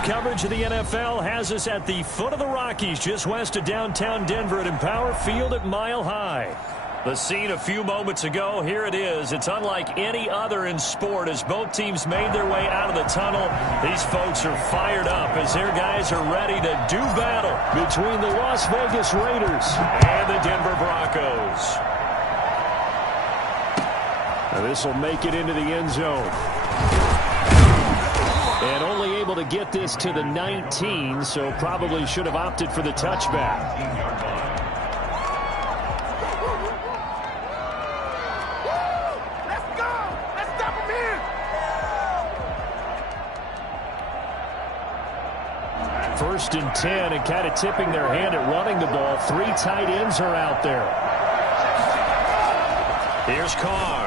This coverage of the NFL has us at the foot of the Rockies, just west of downtown Denver at Empower Field at Mile High. The scene a few moments ago, here it is. It's unlike any other in sport as both teams made their way out of the tunnel. These folks are fired up as their guys are ready to do battle between the Las Vegas Raiders and the Denver Broncos. Now this will make it into the end zone. And only able to get this to the 19, so probably should have opted for the touchback. First and 10, and kind of tipping their hand at running the ball. Three tight ends are out there. Here's Carr.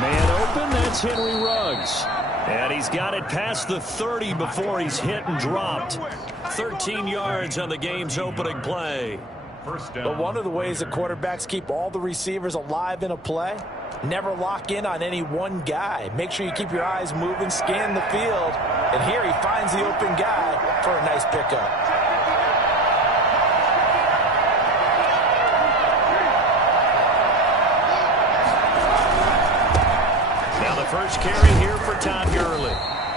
Man open, that's Henry Ruggs. And he's got it past the 30 before he's hit and dropped. 13 yards on the game's opening play. But one of the ways that quarterbacks keep all the receivers alive in a play, never lock in on any one guy. Make sure you keep your eyes moving, scan the field. And here he finds the open guy for a nice pickup. Now the first carry here for Todd Gurley.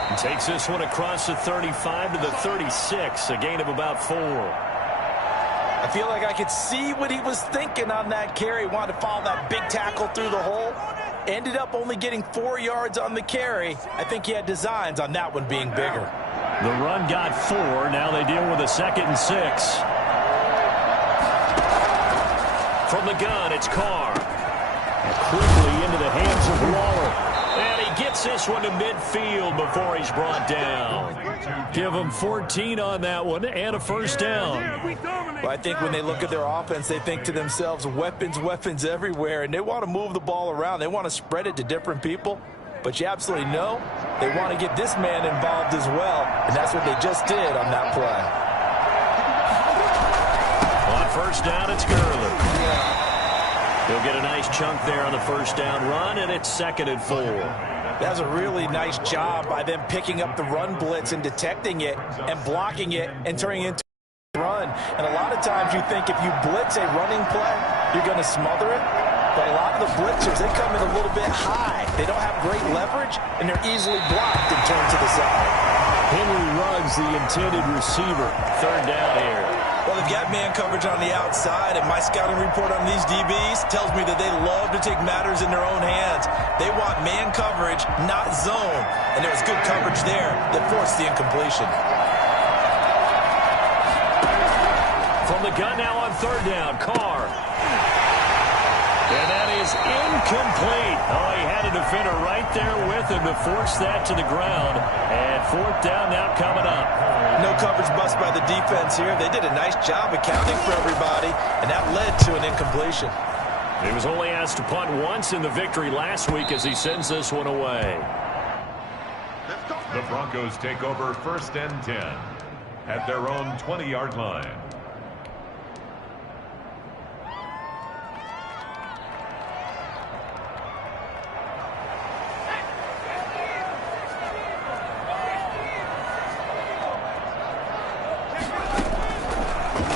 He takes this one across the 35 to the 36, a gain of about 4. I feel like I could see what he was thinking on that carry. Wanted to follow that big tackle through the hole. Ended up only getting 4 yards on the carry. I think he had designs on that one being bigger. The run got 4. Now they deal with a 2nd and 6. From the gun, it's Carr. Quickly into the hands of Waller. And he gets this one to midfield before he's brought down. Give him 14 on that one and a first down. Well, I think when they look at their offense, they think to themselves, weapons, weapons everywhere, and they want to move the ball around. They want to spread it to different people. But you absolutely know they want to get this man involved as well, and that's what they just did on that play. On first down, it's Gurley. He'll get a nice chunk there on the first down run, and it's 2nd and 4. That's a really nice job by them picking up the run blitz and detecting it and blocking it and turning it into a run. And a lot of times you think if you blitz a running play, you're going to smother it. But a lot of the blitzers, they come in a little bit high. They don't have great leverage, and they're easily blocked and turned to the side. Henry Ruggs, the intended receiver. 3rd down here. Well, they've got man coverage on the outside, and my scouting report on these DBs tells me that they love to take matters in their own hands. They want man coverage, not zone. And there was good coverage there that forced the incompletion. From the gun now on 3rd down, Carr. And that is incomplete. Oh, he had a defender right there with him to force that to the ground. And 4th down now coming up. No coverage bust by the defense here. They did a nice job accounting for everybody, and that led to an incompletion. He was only asked to punt once in the victory last week as he sends this one away. The Broncos take over 1st and 10 at their own 20-yard line.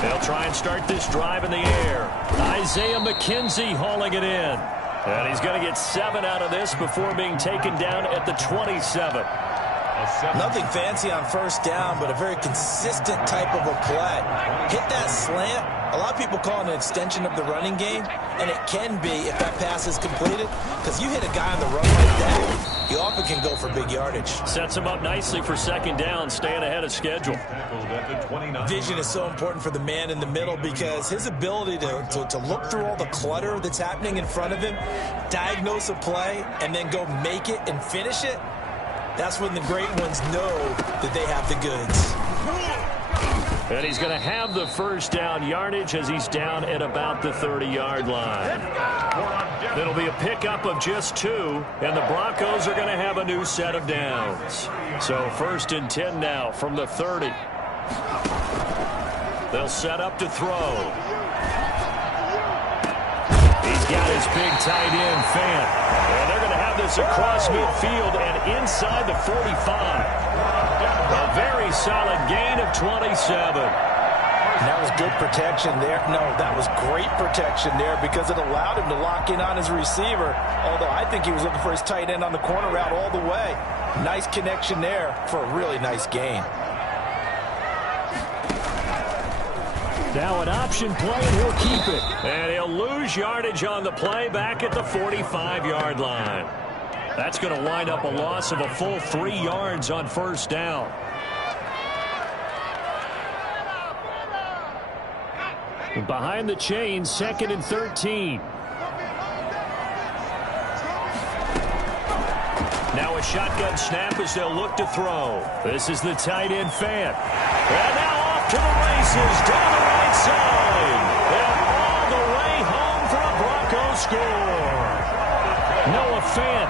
They'll try and start this drive in the air. Isaiah McKenzie hauling it in. And he's going to get 7 out of this before being taken down at the 27. Nothing fancy on first down, but a very consistent type of a play. Hit that slant. A lot of people call it an extension of the running game, and it can be if that pass is completed, because you hit a guy on the run like that, you often can go for big yardage. Sets him up nicely for 2nd down, staying ahead of schedule. Vision is so important for the man in the middle because his ability to look through all the clutter that's happening in front of him, diagnose a play, and then go make it and finish it, that's when the great ones know that they have the goods. And he's going to have the first down yardage as he's down at about the 30-yard line. It'll be a pickup of just 2, and the Broncos are going to have a new set of downs. So 1st and 10 now from the 30. They'll set up to throw. He's got his big tight end, Fant. And they're going to have this across midfield and inside the 45. A very solid gain of 27. And that was good protection there. No, that was great protection there because it allowed him to lock in on his receiver. Although I think he was looking for his tight end on the corner route all the way. Nice connection there for a really nice gain. Now an option play, and he'll keep it. And he'll lose yardage on the play back at the 45-yard line. That's going to wind up a loss of a full 3 yards on first down. Behind the chain, 2nd and 13. Now a shotgun snap as they'll look to throw. This is the tight end Fant. And now off to the races down the right side. And all the way home for a Broncos score. Noah Fant,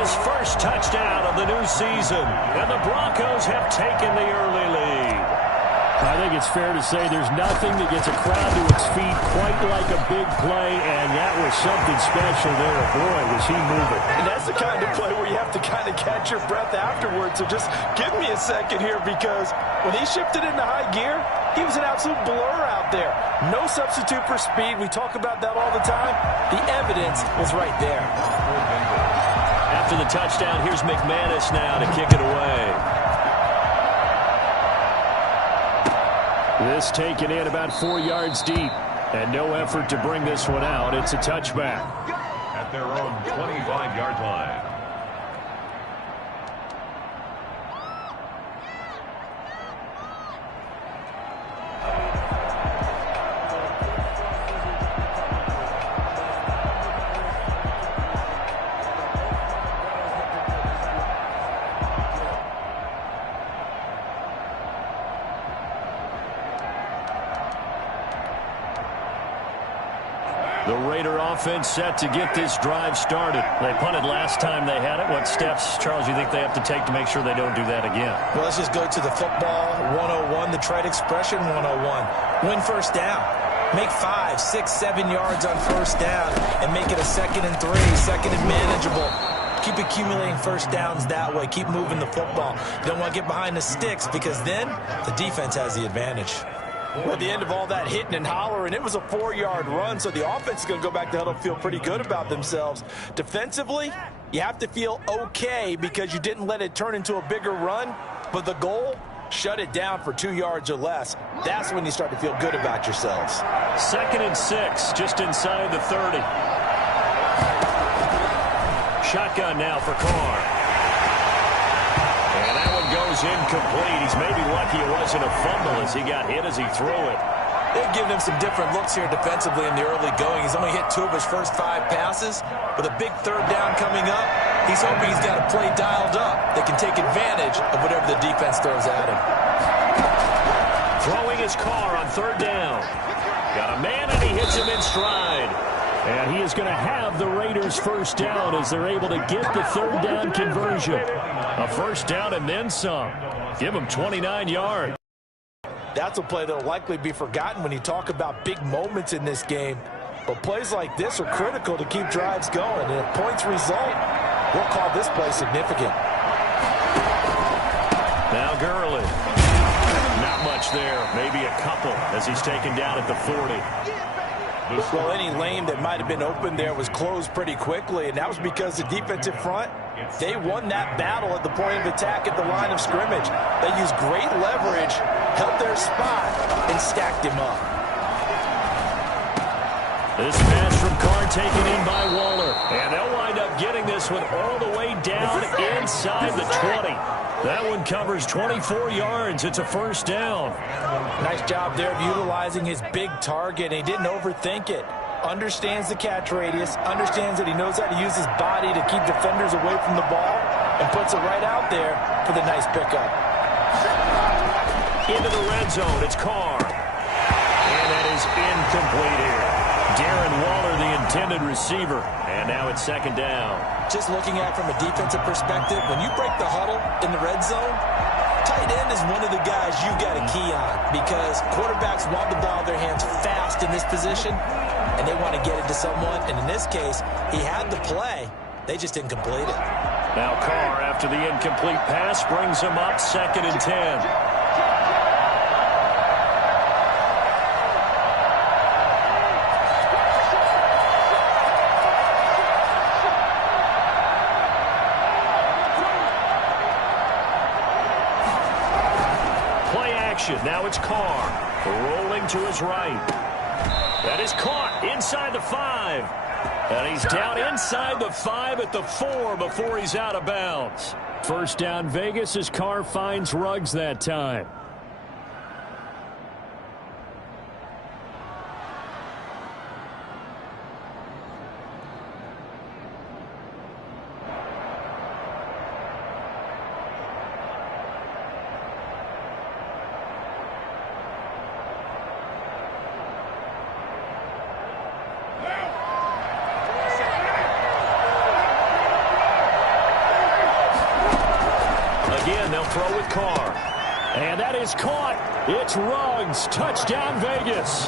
his first touchdown of the new season. And the Broncos have taken the early lead. I think it's fair to say there's nothing that gets a crowd to its feet quite like a big play, and that was something special there. Boy, was he moving. And that's the kind of play where you have to kind of catch your breath afterwards. So just give me a second here because when he shifted into high gear, he was an absolute blur out there. No substitute for speed. We talk about that all the time. The evidence was right there. After the touchdown, here's McManus now to kick it away. This taken in about 4 yards deep, and no effort to bring this one out. It's a touchback. At their own 25-yard line. The Raider offense set to get this drive started. They punted last time they had it. What steps, Charles, you think they have to take to make sure they don't do that again? Well, let's just go to the football 101, the trade expression 101. Win first down. Make 5, 6, 7 yards on first down and make it a 2nd and 3, 2nd and manageable. Keep accumulating first downs that way. Keep moving the football. You don't want to get behind the sticks because then the defense has the advantage. Well, at the end of all that hitting and hollering, it was a 4-yard run, so the offense is going to go back to huddle and feel pretty good about themselves. Defensively, you have to feel okay because you didn't let it turn into a bigger run, but the goal, shut it down for 2 yards or less. That's when you start to feel good about yourselves. 2nd and 6, just inside the 30. Shotgun now for Carr. And that one goes incomplete. He's maybe lucky it wasn't a fumble as he got hit as he threw it. They've given him some different looks here defensively in the early going. He's only hit 2 of his first 5 passes. With a big 3rd down coming up, he's hoping he's got a play dialed up that can take advantage of whatever the defense throws at him. Throwing his Carr on 3rd down. Got a man and he hits him in stride. And he is going to have the Raiders first down as they're able to get the 3rd down conversion. A first down and then some. Give him 29 yards. That's a play that will likely be forgotten when you talk about big moments in this game. But plays like this are critical to keep drives going. And if points result, we'll call this play significant. Now Gurley. Not much there. Maybe a couple as he's taken down at the 40. Well, any lane that might have been open there was closed pretty quickly, and that was because the defensive front, they won that battle at the point of attack at the line of scrimmage. They used great leverage, held their spot, and stacked him up. This pass from Carr taken in by Waller, and they'll wind up getting this one all the way down inside the 20. That one covers 24 yards. It's a first down. Nice job there of utilizing his big target. He didn't overthink it. Understands the catch radius. Understands that he knows how to use his body to keep defenders away from the ball. And puts it right out there for the nice pickup. Into the red zone. It's Carr. And that is incomplete here. Darren Waller, the intended receiver. And now it's 2nd down. Just looking at it from a defensive perspective, when you break the huddle in the red zone, tight end is one of the guys you got a key on because quarterbacks want the ball in their hands fast in this position, and they want to get it to someone. And in this case, he had the play. They just didn't complete it. Now Carr, after the incomplete pass, brings him up 2nd and 10. Play action. Now it's Carr rolling to his right. That is caught inside the 5. And he's down inside the 5 at the 4 before he's out of bounds. First down Vegas as Carr finds Ruggs that time. Again, they'll throw with Carr. And that is caught. It's Ruggs. Touchdown, Vegas.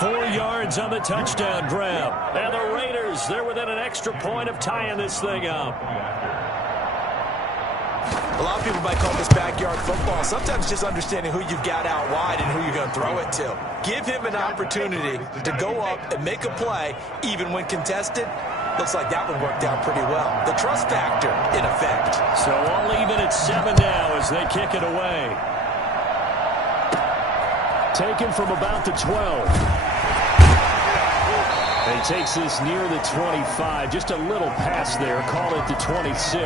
4 yards on the touchdown grab. And the Raiders, they're within an extra point of tying this thing up. A lot of people might call this backyard football. Sometimes just understanding who you've got out wide and who you're going to throw it to. Give him an opportunity to go up and make a play, even when contested. Looks like that one worked out pretty well. The trust factor, in effect. So all even at 7 now as they kick it away. Taken from about the 12. And he takes this near the 25. Just a little pass there. Call it the 26.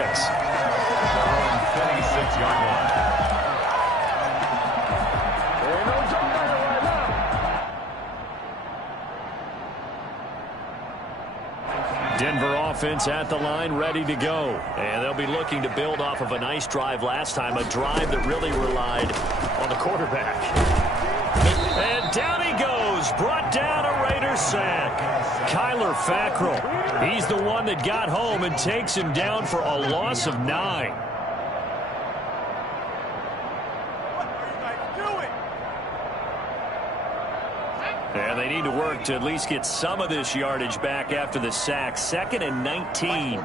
26-yard line. Denver offense at the line, ready to go. And they'll be looking to build off of a nice drive last time, a drive that really relied on the quarterback. And down he goes, brought down a Raider sack. Kyler Fackrell, he's the one that got home and takes him down for a loss of 9. And they need to work to at least get some of this yardage back after the sack. 2nd and 19.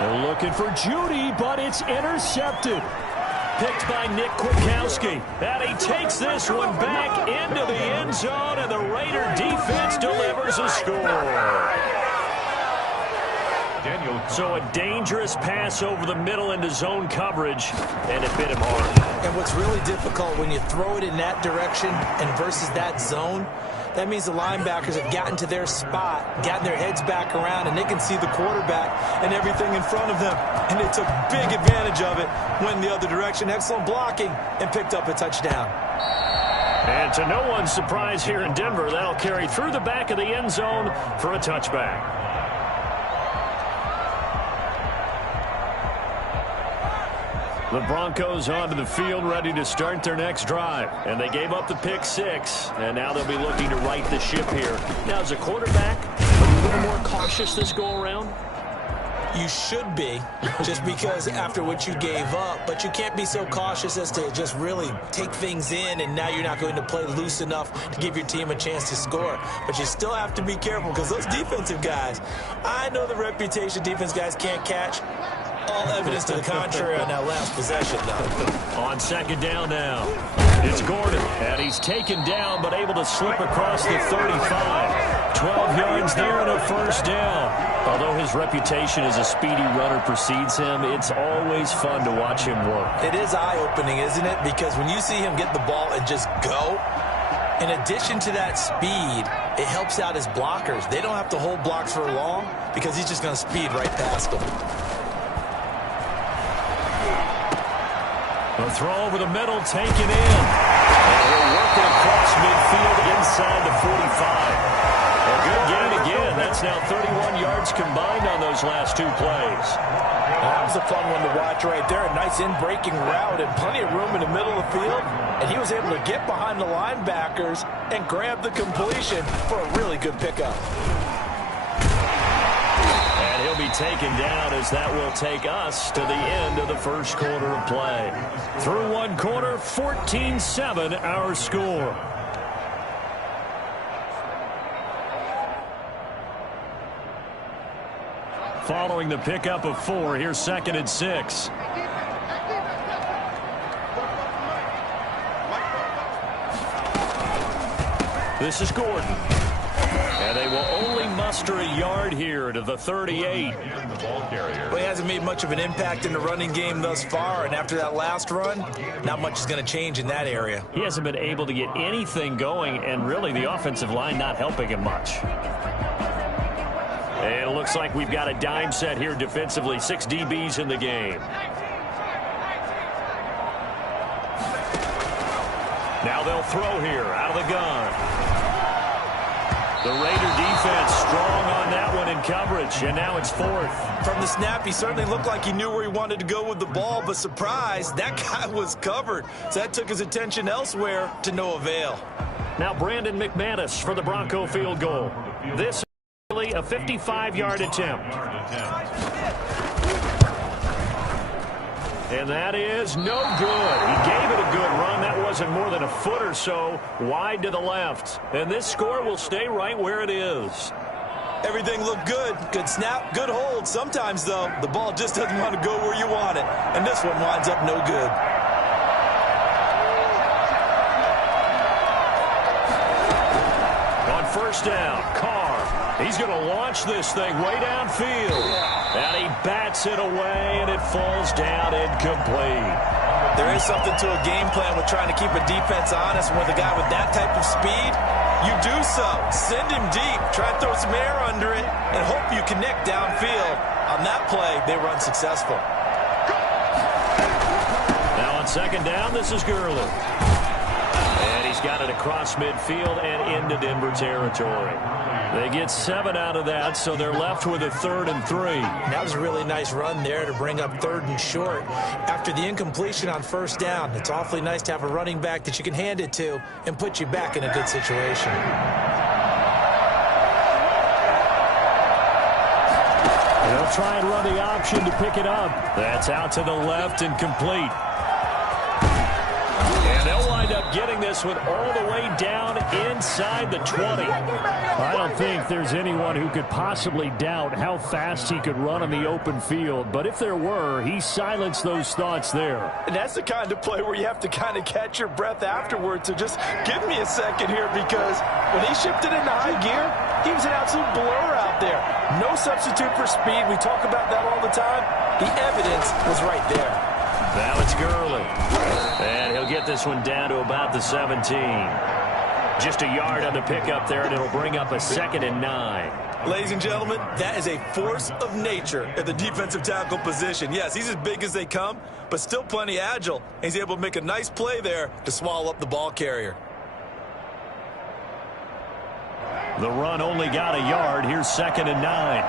They're looking for Judy, but it's intercepted. Picked by Nick Kwiatkowski. And he takes this one back into the end zone, and the Raider defense delivers a score. So a dangerous pass over the middle into zone coverage, and it bit him hard. And what's really difficult when you throw it in that direction and versus that zone, that means the linebackers have gotten to their spot, gotten their heads back around, and they can see the quarterback and everything in front of them. And they took big advantage of it, went the other direction, excellent blocking, and picked up a touchdown. And to no one's surprise here in Denver, that'll carry through the back of the end zone for a touchback. The Broncos onto the field, ready to start their next drive. And they gave up the pick 6, and now they'll be looking to right the ship here. Now, as a quarterback, are you a little more cautious this go-around? You should be, just because after what you gave up. But you can't be so cautious as to just really take things in, and now you're not going to play loose enough to give your team a chance to score. But you still have to be careful, because those defensive guys, I know the reputation defense guys can't catch. All evidence to the contrary on that last possession, though. On 2nd down now, it's Gordon, and he's taken down but able to slip across the 35. 12 yards there and a first down. Although his reputation as a speedy runner precedes him, it's always fun to watch him work. It is eye-opening, isn't it? Because when you see him get the ball and just go, in addition to that speed, it helps out his blockers. They don't have to hold blocks for long because he's just going to speed right past them. A throw over the middle, taken in. And he'll work it across midfield inside the 45. A good gain again. That's now 31 yards combined on those last 2 plays. That was a fun one to watch right there. A nice in-breaking route and plenty of room in the middle of the field. And he was able to get behind the linebackers and grab the completion for a really good pickup. He'll be taken down as that will take us to the end of the first quarter of play. Through 1 quarter, 14-7 our score. following the pickup of 4. Here's 2nd and 6. This is Gordon. And they will only muster a yard here to the 38. Well, he hasn't made much of an impact in the running game thus far, and after that last run, not much is going to change in that area. He hasn't been able to get anything going, and really the offensive line not helping him much. And it looks like we've got a dime set here defensively. 6 DBs in the game. Now they'll throw here out of the gun. The Raider defense strong on that one in coverage, and now it's 4th. From the snap, he certainly looked like he knew where he wanted to go with the ball, but surprise, that guy was covered. So that took his attention elsewhere to no avail. Now Brandon McManus for the Bronco field goal. This is really a 55-yard attempt. And that is no good. He gave it a good run. That wasn't more than a foot or so wide to the left. And this score will stay right where it is. Everything looked good. Good snap, good hold. Sometimes, though, the ball just doesn't want to go where you want it. And this one winds up no good. On 1st down, Carr. He's going to launch this thing way downfield. And he bats it away, and it falls down incomplete. There is something to a game plan with trying to keep a defense honest. With a guy with that type of speed, you do so. Send him deep. Try and throw some air under it and hope you connect downfield. On that play, they run successful. Now on 2nd down, this is Gurley. And he's got it across midfield and into Denver territory. They get 7 out of that, so they're left with a 3rd and 3. That was a really nice run there to bring up 3rd and short. After the incompletion on 1st down, it's awfully nice to have a running back that you can hand it to and put you back in a good situation. They'll try and run the option to pick it up. That's out to the left and complete. And they'll wind up getting this one all the way down inside the 20. I don't think there's anyone who could possibly doubt how fast he could run on the open field. But if there were, he silenced those thoughts there. And that's the kind of play where you have to kind of catch your breath afterwards. So just give me a second here, because when he shifted into high gear, he was an absolute blur out there. No substitute for speed. We talk about that all the time. The evidence was right there. Now it's Gurley. And he'll get this one down to about the 17. Just a yard on the pickup there, and it'll bring up a 2nd and 9. Ladies and gentlemen, that is a force of nature at the defensive tackle position. Yes, he's as big as they come, but still plenty agile. He's able to make a nice play there to swallow up the ball carrier. The run only got a yard. Here's 2nd and 9.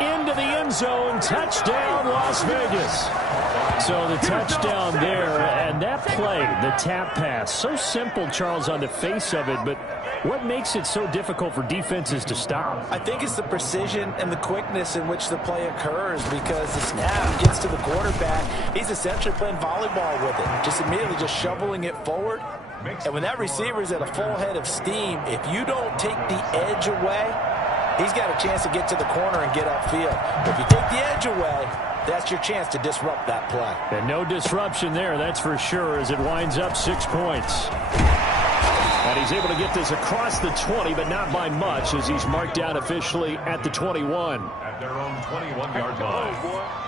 Into the end zone, touchdown Las Vegas. So the touchdown there, and that play, the tap pass, so simple, Charles, on the face of it, but what makes it so difficult for defenses to stop? I think it's the precision and the quickness in which the play occurs, because the snap gets to the quarterback. He's essentially playing volleyball with it, just immediately just shoveling it forward. And when that receiver is at a full head of steam, if you don't take the edge away, he's got a chance to get to the corner and get upfield. If you take the edge away, that's your chance to disrupt that play. And no disruption there, that's for sure, as it winds up 6 points. And he's able to get this across the 20, but not by much, as he's marked down officially at the 21. At their own 21-yard line.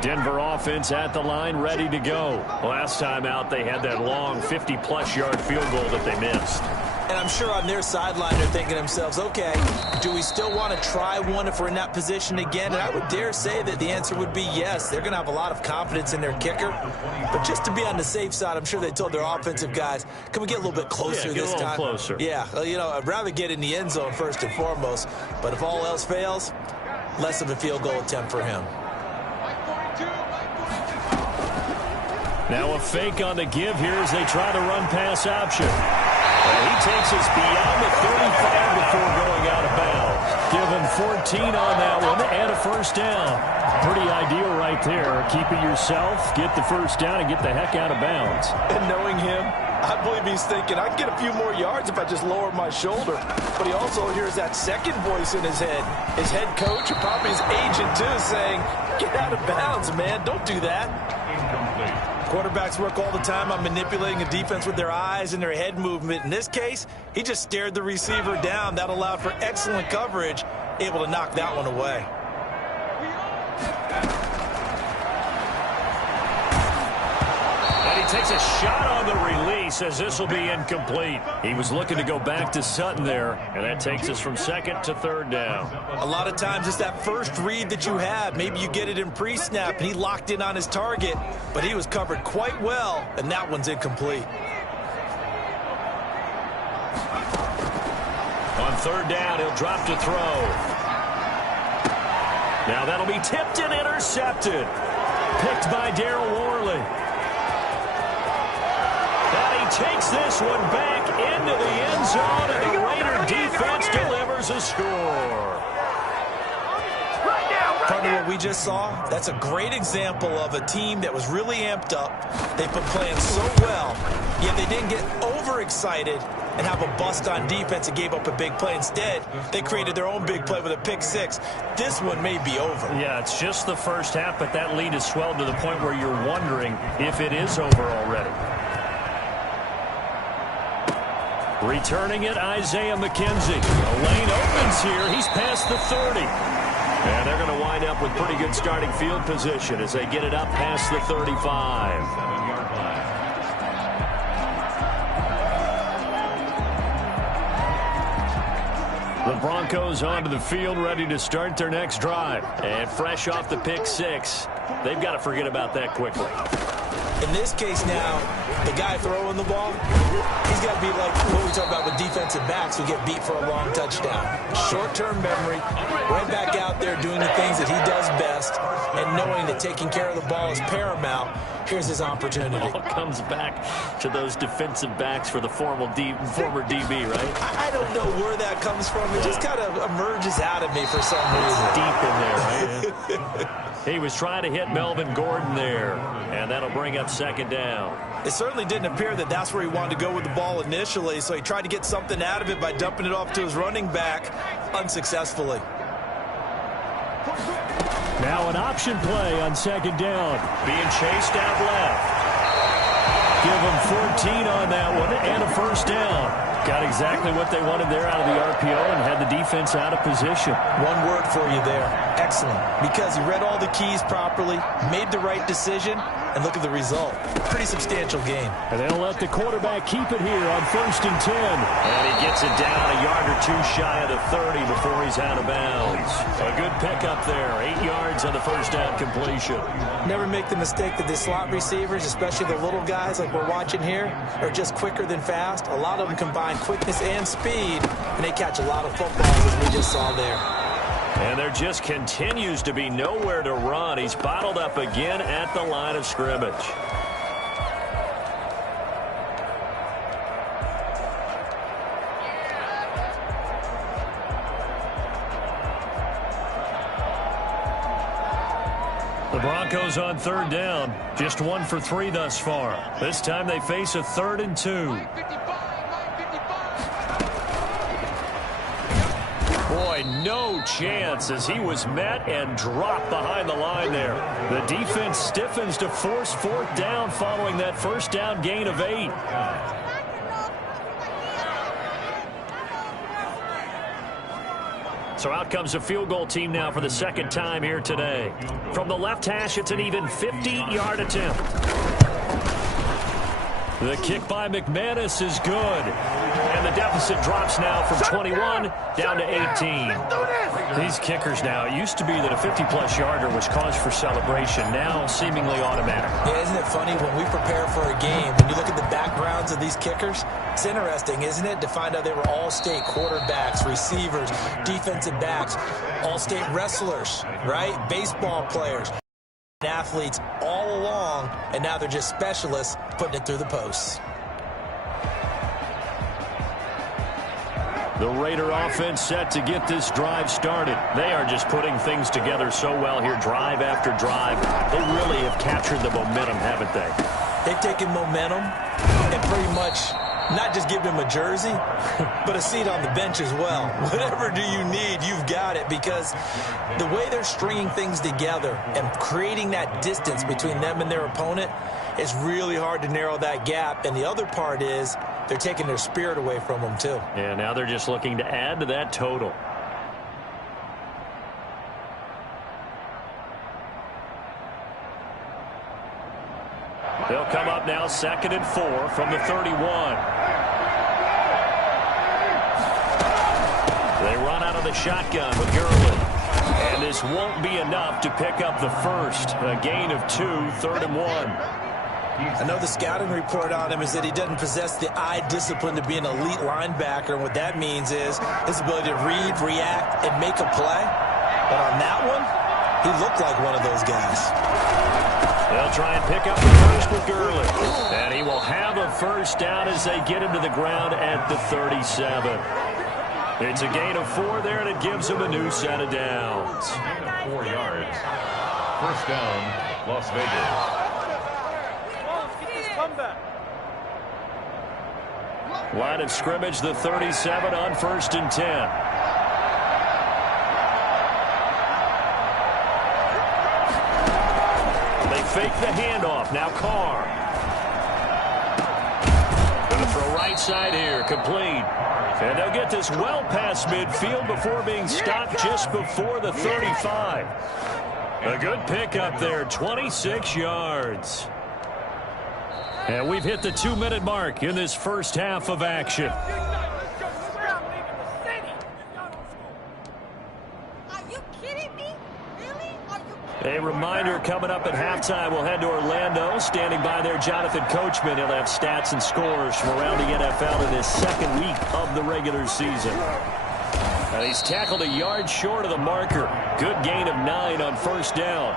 Denver offense at the line, ready to go. Last time out, they had that long 50-plus yard field goal that they missed. And I'm sure on their sideline they're thinking to themselves, okay, do we still want to try one if we're in that position again? And I would dare say that the answer would be yes. They're going to have a lot of confidence in their kicker. But just to be on the safe side, I'm sure they told their offensive guys, can we get a little bit closer this time? Closer. Yeah, you know, I'd rather get in the end zone first and foremost. But if all else fails, less of a field goal attempt for him. Now a fake on the give here as they try to run pass option. He takes us beyond the 35 before going out of bounds. Give him 14 on that one and a first down. Pretty ideal right there. Keep it yourself, get the first down, and get the heck out of bounds. And knowing him, I believe he's thinking, I can get a few more yards if I just lower my shoulder. But he also hears that second voice in his head. His head coach, or probably his agent too, saying, get out of bounds, man. Don't do that. Incomplete. Quarterbacks work all the time on manipulating a defense with their eyes and their head movement. In this case, he just stared the receiver down. That allowed for excellent coverage, able to knock that one away. And he takes a shot on the release as this will be incomplete. He was looking to go back to Sutton there, and that takes us from second to third down. A lot of times it's that first read that you have. Maybe you get it in pre-snap, and he locked in on his target, but he was covered quite well, and that one's incomplete. On third down, he'll drop to throw. Now that'll be tipped and intercepted. Picked by Darryl Worley. Takes this one back into the end zone, and the Raider defense delivers a score. Part of what we just saw, that's a great example of a team that was really amped up. They've been playing so well, yet they didn't get overexcited and have a bust on defense and gave up a big play. Instead, they created their own big play with a pick six. This one may be over. Yeah, it's just the first half, but that lead has swelled to the point where you're wondering if it is over already. Returning it, Isaiah McKenzie. The lane opens here. He's past the 30. And they're going to wind up with pretty good starting field position as they get it up past the 35. 7-yard line. The Broncos onto the field, ready to start their next drive. And fresh off the pick six, they've got to forget about that quickly. In this case now, the guy throwing the ball, he's got to be like what we talk about with defensive backs who get beat for a long touchdown. Short-term memory, right back out there doing the things that he does best, and knowing that taking care of the ball is paramount. Here's his opportunity. It all comes back to those defensive backs for the former DB, right? I don't know where that comes from. It just kind of emerges out of me for some reason. It's deep in there, right? He was trying to hit Melvin Gordon there, and that'll bring up second down. It certainly didn't appear that that's where he wanted to go with the ball initially, so he tried to get something out of it by dumping it off to his running back unsuccessfully. Now an option play on second down. Being chased out left. Give him 14 on that one and a first down. Got exactly what they wanted there out of the RPO and had the defense out of position. One word for you there. Excellent. Because he read all the keys properly, made the right decision, and look at the result. Pretty substantial gain. And they'll let the quarterback keep it here on 1st and 10. And he gets it down a yard or two shy of the 30 before he's out of bounds. A good pickup there. 8 yards on the first down completion. Never make the mistake that the slot receivers, especially the little guys like we're watching here, are just quicker than fast. A lot of them combine quickness and speed, and they catch a lot of footballs as we just saw there. And there just continues to be nowhere to run. He's bottled up again at the line of scrimmage. The Broncos on third down. Just 1 for 3 thus far. This time they face a 3rd and 2. Boy, no chance as he was met and dropped behind the line there. The defense stiffens to force 4th down following that first down gain of 8. So out comes a field goal team now for the second time here today. From the left hash, it's an even 50-yard attempt. The kick by McManus is good. And the deficit drops now from 21 down to 18. These kickers now, it used to be that a 50-plus yarder was cause for celebration. Now seemingly automatic. Yeah, isn't it funny when we prepare for a game, when you look at the backgrounds of these kickers, it's interesting, isn't it, to find out they were all-state quarterbacks, receivers, defensive backs, all-state wrestlers, right? Baseball players, athletes all along long, and now they're just specialists putting it through the posts. The Raider offense set to get this drive started. They are just putting things together so well here, drive after drive. They really have captured the momentum, haven't they? They've taken momentum and pretty much not just give him a jersey, but a seat on the bench as well. Whatever do you need, you've got it, because the way they're stringing things together and creating that distance between them and their opponent is really hard to narrow that gap. And the other part is they're taking their spirit away from them, too. Yeah, now they're just looking to add to that total. They'll come up now 2nd and 4 from the 31. They run out of the shotgun with Gurley. And this won't be enough to pick up the first. A gain of 2, 3rd and 1. I know the scouting report on him is that he doesn't possess the eye discipline to be an elite linebacker. And what that means is his ability to read, react, and make a play. But on that one, he looked like one of those guys. They'll try and pick up the first with Gurley. And he will have a first down as they get him to the ground at the 37. It's a gain of 4 there, and it gives him a new set of downs. 4 yards. First down, Las Vegas. Line of scrimmage, the 37 on 1st and 10. They fake the handoff. Now Carr. Going to throw right side here. Complete. And they'll get this well past midfield before being stopped just before the 35. A good pickup there. 26 yards. And we've hit the 2-minute mark in this first half of action. Are you kidding me? Really? Are you kidding me? A reminder coming up at halftime, we'll head to Orlando. Standing by there, Jonathan Coachman. He'll have stats and scores from around the NFL in his 2nd week of the regular season. And he's tackled a yard short of the marker. Good gain of 9 on 1st down.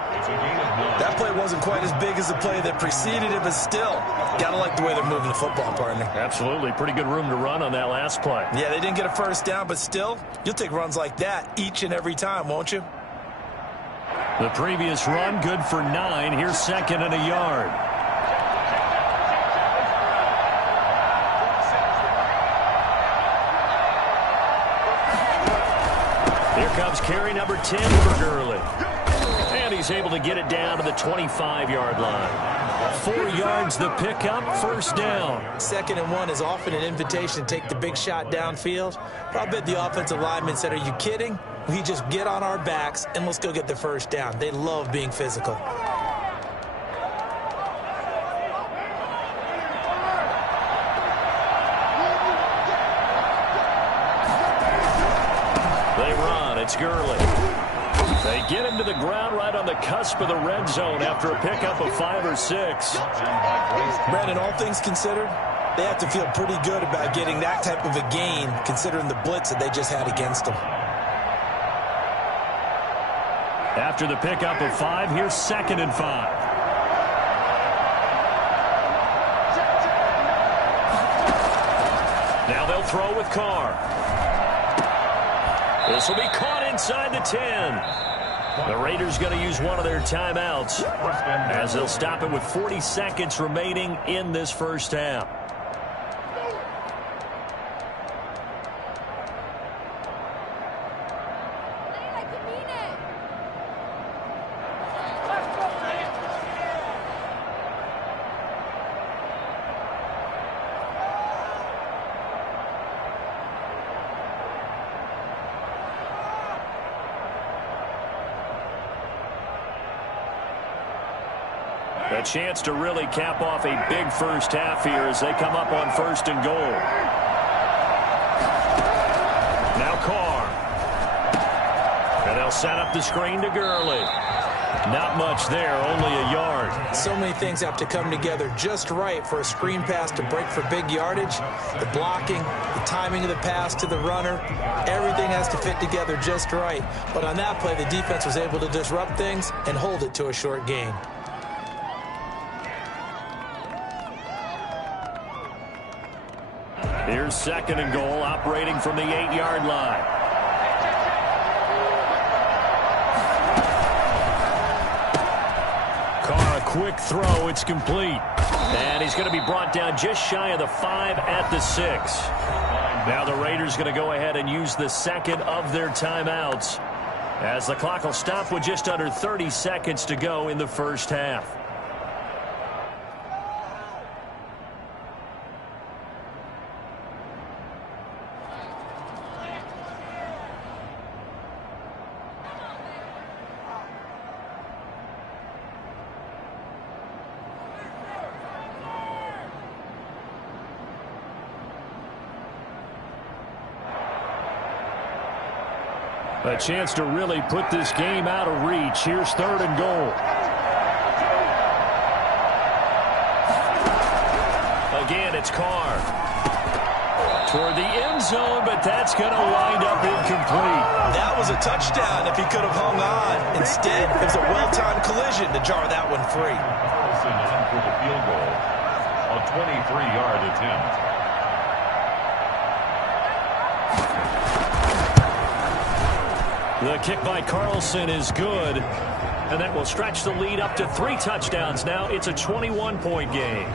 That play wasn't quite as big as the play that preceded it, but still, gotta like the way they're moving the football, partner. Absolutely. Pretty good room to run on that last play. Yeah, they didn't get a first down, but still, you'll take runs like that each and every time, won't you? The previous run, good for 9. Here's 2nd and a yard. Here comes carry number 10 for Gurley. And he's able to get it down to the 25-yard line. 4 yards the pickup, first down. 2nd and 1 is often an invitation to take the big shot downfield. But I bet the offensive lineman said, are you kidding? We just get on our backs and let's go get the first down. They love being physical. They run. It's Gurley. They get him to the ground right on the cusp of the red zone after a pickup of 5 or 6. Brandon, all things considered, they have to feel pretty good about getting that type of a gain considering the blitz that they just had against them. After the pickup of 5, here's 2nd and 5. Now they'll throw with Carr. This will be caught inside the 10. The Raiders going to use one of their timeouts as they'll stop it with 40 seconds remaining in this first half. A chance to really cap off a big first half here as they come up on 1st and goal. Now Carr. And they'll set up the screen to Gurley. Not much there, only a yard. So many things have to come together just right for a screen pass to break for big yardage. The blocking, the timing of the pass to the runner, everything has to fit together just right. But on that play, the defense was able to disrupt things and hold it to a short gain. Here's 2nd and goal, operating from the 8-yard line. Carr, a quick throw. It's complete. And he's going to be brought down just shy of the 5 at the 6. Now the Raiders going to go ahead and use the 2nd of their timeouts, as the clock will stop with just under 30 seconds to go in the first half. A chance to really put this game out of reach. Here's 3rd and goal. Again, it's Carr. Toward the end zone, but that's going to wind up incomplete. That was a touchdown if he could have hung on. Instead, it was a well-timed collision to jar that one free. Carlson in for the field goal. A 23-yard attempt. The kick by Carlson is good, and that will stretch the lead up to 3 touchdowns. Now it's a 21-point game.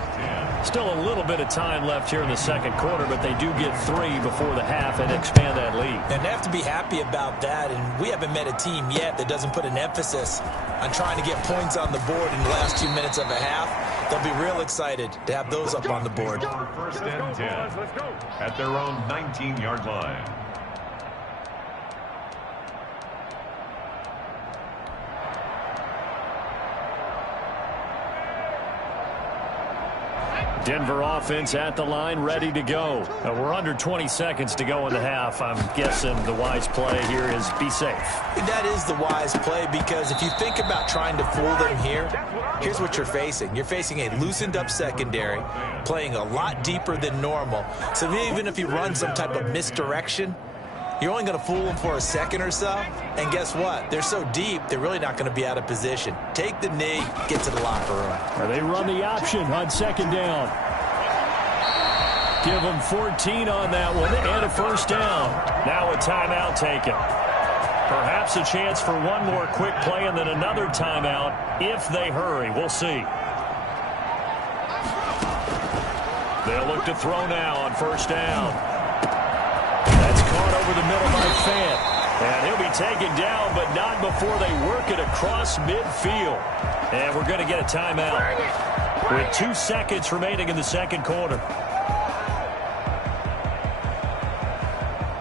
Still a little bit of time left here in the second quarter, but they do get 3 before the half and expand that lead. And they have to be happy about that, and we haven't met a team yet that doesn't put an emphasis on trying to get points on the board in the last 2 minutes of a half. They'll be real excited to have those up on the board. 1st and 10 at their own 19-yard line. Denver offense at the line, ready to go. We're under 20 seconds to go in the half. I'm guessing the wise play here is be safe. That is the wise play, because if you think about trying to fool them here, here's what you're facing. You're facing a loosened up secondary, playing a lot deeper than normal. So even if you run some type of misdirection, you're only going to fool them for a second or so. And guess what? They're so deep, they're really not going to be out of position. Take the knee, get to the locker room. They run the option on 2nd down. Give them 14 on that one and a 1st down. Now a timeout taken. Perhaps a chance for one more quick play and then another timeout if they hurry. We'll see. They'll look to throw now on 1st down. That's caught over the middle by Fant. And he'll be taken down, but not before they work it across midfield. And we're going to get a timeout with 2 seconds remaining in the second quarter.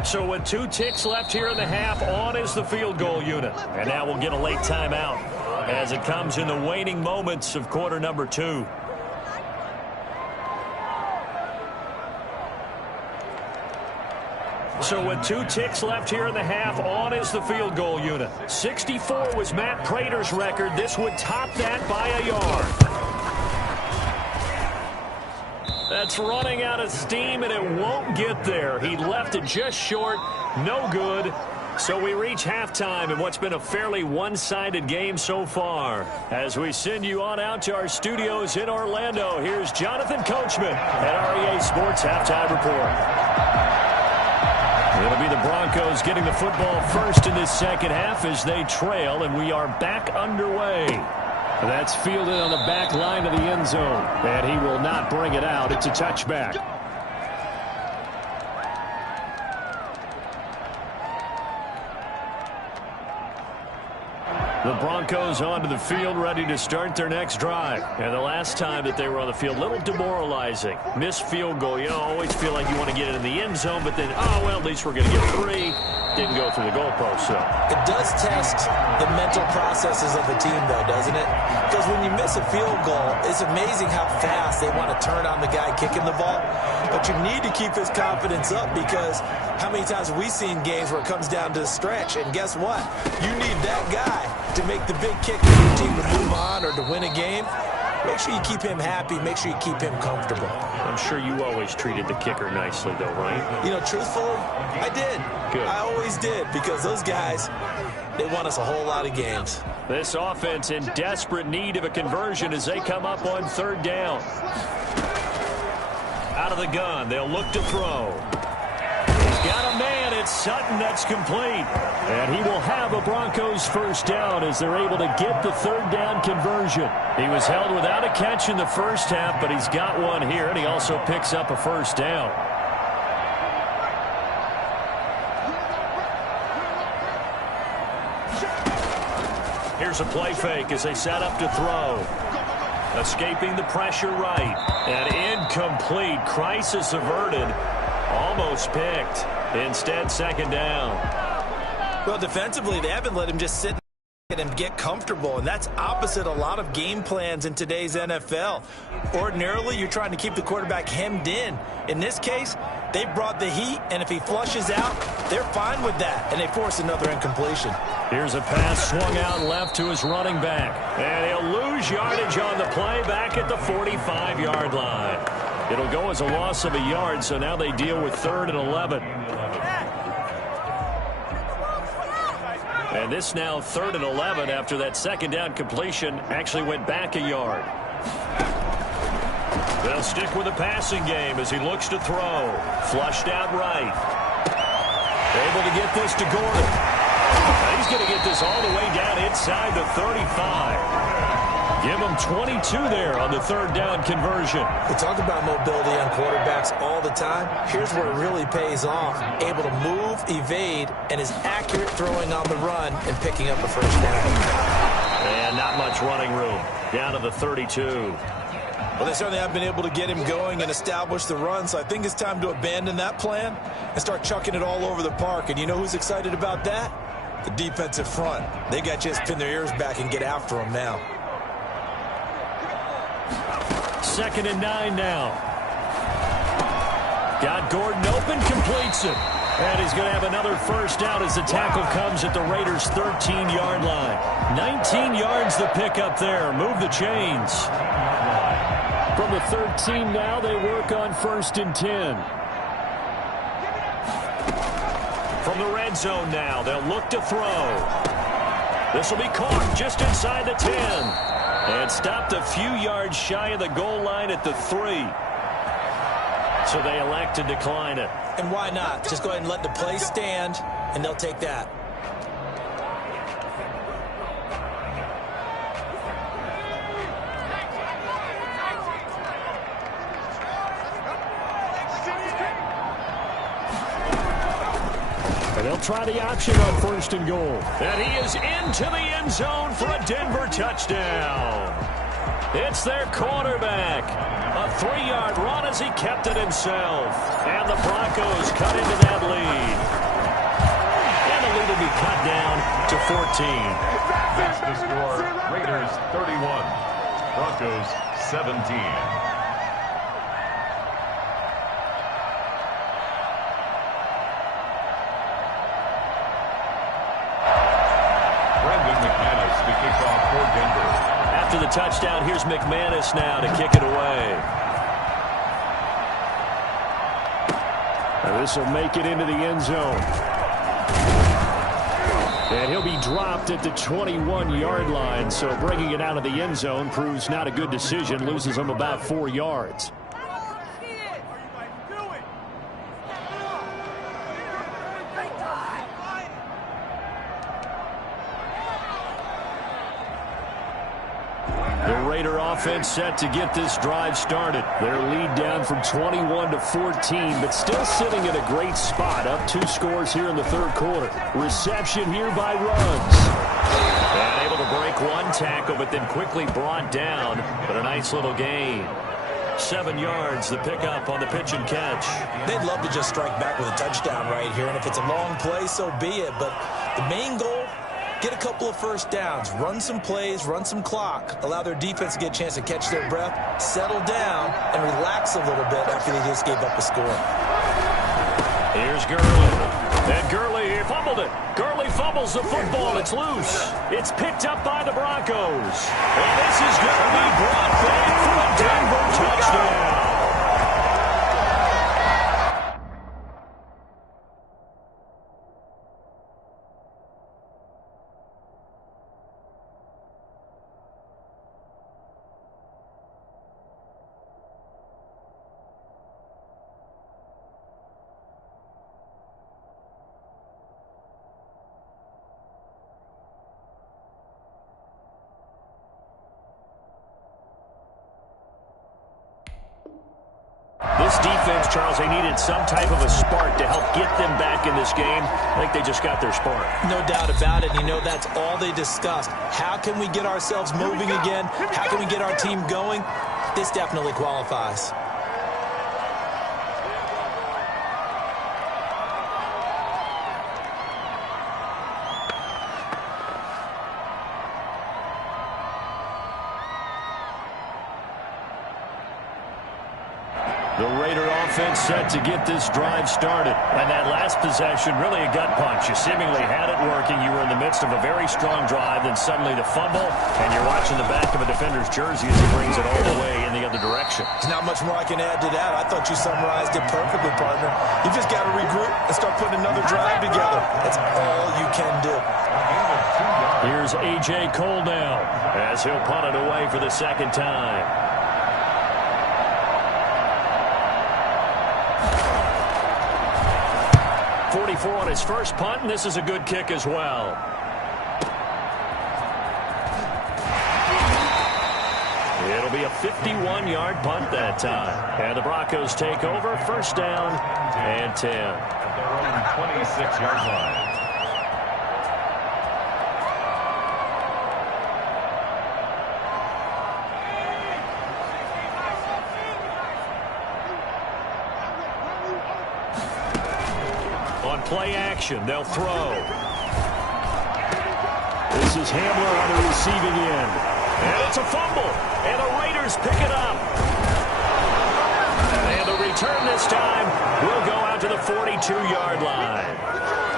So with 2 ticks left here in the half, on is the field goal unit. And now we'll get a late timeout as it comes in the waning moments of quarter number 2. So with 2 ticks left here in the half, on is the field goal unit. 64 was Matt Prater's record. This would top that by a yard. That's running out of steam, and it won't get there. He left it just short. No good. So we reach halftime in what's been a fairly one-sided game so far. As we send you on out to our studios in Orlando, here's Jonathan Coachman at REA Sports Halftime Report. It'll be the Broncos getting the football first in this second half as they trail, and we are back underway. That's fielded on the back line of the end zone, and he will not bring it out. It's a touchback. The Broncos onto the field, ready to start their next drive. And the last time that they were on the field, a little demoralizing. Missed field goal. You know, always feel like you want to get it in the end zone, but then, oh, well, at least we're going to get 3. Didn't go through the goalpost, so. It does test the mental processes of the team, though, doesn't it? Because when you miss a field goal, it's amazing how fast they want to turn on the guy kicking the ball. But you need to keep his confidence up, because how many times have we seen games where it comes down to the stretch? And guess what? You need that guy to make the big kick for your team to move on or to win a game. Make sure you keep him happy. Make sure you keep him comfortable. I'm sure you always treated the kicker nicely, though, right? You know, truthfully, I did. Good. I always did, because those guys, they won us a whole lot of games. This offense in desperate need of a conversion as they come up on 3rd down. Out of the gun, they'll look to throw. He's got a man. It's Sutton. That's complete. And he will have a Broncos first down as they're able to get the third down conversion. He was held without a catch in the first half, but he's got one here, and he also picks up a first down. Here's a play fake as they set up to throw. Escaping the pressure right. And incomplete. Crisis averted. Almost picked. Instead, second down. Well, defensively, they haven't let him just sit and get comfortable, and that's opposite a lot of game plans in today's NFL. Ordinarily, you're trying to keep the quarterback hemmed in. In this case, they brought the heat, and if he flushes out, they're fine with that, and they force another incompletion. Here's a pass swung out left to his running back, and he'll lose yardage on the play back at the 45-yard line. It'll go as a loss of a yard, so now they deal with 3rd and 11. And this now 3rd and 11 after that second down completion actually went back a yard. They'll stick with the passing game as he looks to throw. Flushed out right. Able to get this to Gordon. He's going to get this all the way down inside the 35. Give him 22 there on the third down conversion. We talk about mobility on quarterbacks all the time. Here's where it really pays off. Able to move, evade, and is accurate throwing on the run and picking up the first down. And not much running room. Down to the 32. Well, they certainly have been able to get him going and establish the run, so I think it's time to abandon that plan and start chucking it all over the park. And you know who's excited about that? The defensive front. They got a chance to pin their ears back and get after him now. 2nd and 9 now. Got Gordon open, completes it. And he's going to have another first down as the tackle comes at the Raiders' 13-yard line. 19 yards the pickup there. Move the chains. From the 13 now, they work on 1st and 10. From the red zone now, they'll look to throw. This will be caught just inside the 10. And stopped a few yards shy of the goal line at the 3. So they elect to decline it. And why not? Just go ahead and let the play stand, and they'll take that. And they'll try the option on 1st and goal. And he is into the end zone for a Denver touchdown. It's their quarterback. A 3-yard run as he kept it himself. And the Broncos cut into that lead. And the lead will be cut down to 14. That's the score. Raiders 31. Broncos 17. After the touchdown, here's McManus now to kick it away. And this will make it into the end zone. And he'll be dropped at the 21-yard line, so bringing it out of the end zone proves not a good decision. Loses him about 4 yards. Offense set to get this drive started. Their lead down from 21 to 14, but still sitting at a great spot. Up 2 scores here in the 3rd quarter. Reception here by Ruggs. And able to break 1 tackle, but then quickly brought down. But a nice little gain. 7 yards, the pickup on the pitch and catch. They'd love to just strike back with a touchdown right here, and if it's a long play, so be it. But the main goal, get a couple of first downs, run some plays, run some clock, allow their defense to get a chance to catch their breath, settle down, and relax a little bit after they just gave up a score. Here's Gurley. And Gurley, he fumbled it. Gurley fumbles the football. It's loose. It's picked up by the Broncos. And this is going to be brought back for a Denver touchdown. offense, Charles, they needed some type of a spark to help get them back in this game. I think they just got their spark. No doubt about it. You know, that's all they discussed. How can we get ourselves moving again? How can we get our team going? This definitely qualifies. The Raider offense set to get this drive started. And that last possession, really a gut punch. You seemingly had it working. You were in the midst of a very strong drive, then suddenly the fumble, and you're watching the back of a defender's jersey as he brings it all the way in the other direction. There's not much more I can add to that. I thought you summarized it perfectly, partner. You just got to regroup and start putting another drive together. That's all you can do. Here's A.J. Cole now as he'll punt it away for the second time. 44 on his first punt, and this is a good kick as well. It'll be a 51-yard punt that time. And the Broncos take over, first down and 10. At their own 26-yard line. Play action. They'll throw. This is Hamler on the receiving end. And it's a fumble. And the Raiders pick it up. And the return this time will go out to the 42-yard line.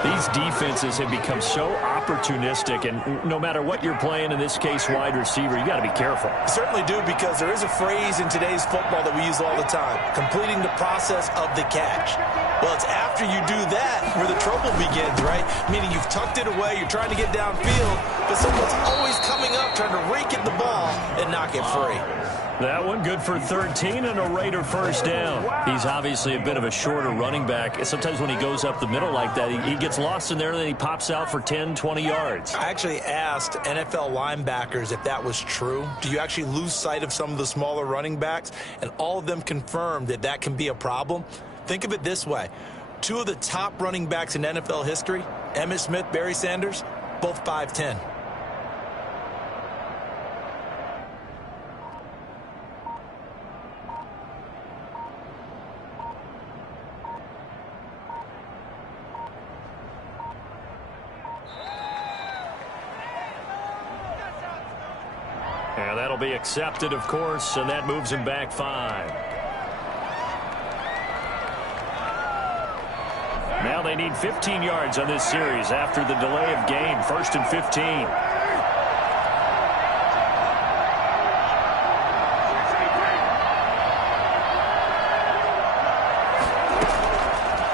These defenses have become so opportunistic, and no matter what you're playing, in this case wide receiver, you got to be careful. Certainly do, because there is a phrase in today's football that we use all the time, completing the process of the catch. Well, it's after you do that where the trouble begins, right? Meaning you've tucked it away, you're trying to get downfield, but someone's always coming up trying to rake at the ball and knock it free. That one good for 13 and a Raider first down. He's obviously a bit of a shorter running back. Sometimes when he goes up the middle like that, he gets lost in there and then he pops out for 10, 20 yards. I actually asked NFL linebackers if that was true. Do you actually lose sight of some of the smaller running backs? And all of them confirmed that that can be a problem. Think of it this way. Two of the top running backs in NFL history, Emmitt Smith, Barry Sanders, both 5'10". And that'll be accepted, of course, and that moves him back 5. Now they need 15 yards on this series after the delay of game. 1st and 15.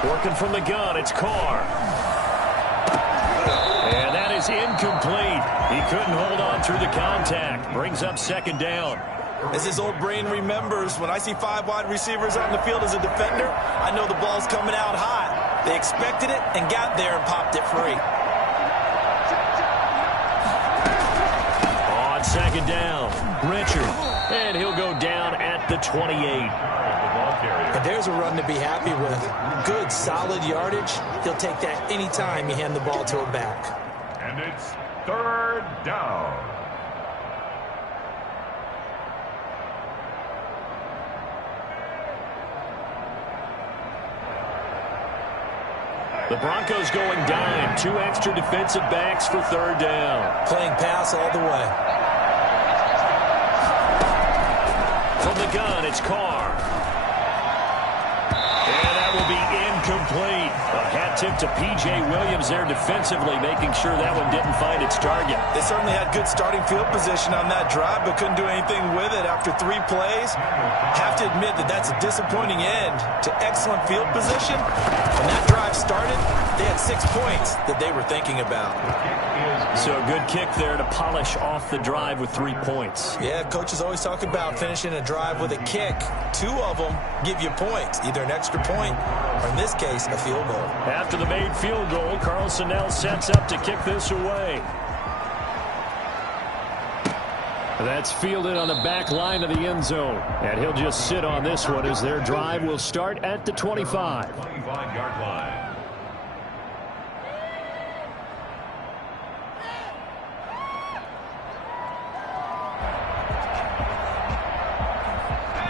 Working from the gun, it's Carr. And that is incomplete. He couldn't hold on through the contact. Brings up second down. As his old brain remembers, when I see 5 wide receivers on the field as a defender, I know the ball's coming out hot. They expected it and got there and popped it free. On second down, Richard. And he'll go down at the 28. And there's a run to be happy with. Good, solid yardage. He'll take that anytime you hand the ball to a back. And it's 3rd down. The Broncos going dime. 2 extra defensive backs for 3rd down. Playing pass all the way. From the gun, it's Carr. And that will be incomplete. A hat tip to P.J. Williams there defensively, making sure that one didn't find its target. They certainly had good starting field position on that drive, but couldn't do anything with it after 3 plays. Have to admit that that's a disappointing end to excellent field position. When that drive started, they had 6 points that they were thinking about. So a good kick there to polish off the drive with 3 points. Yeah, coaches always talk about finishing a drive with a kick. 2 of them give you points, either an extra point or, in this case, a field goal. After the made field goal, Carlson now sets up to kick this away. That's fielded on the back line of the end zone. And he'll just sit on this one as their drive will start at the 25. 25-yard line.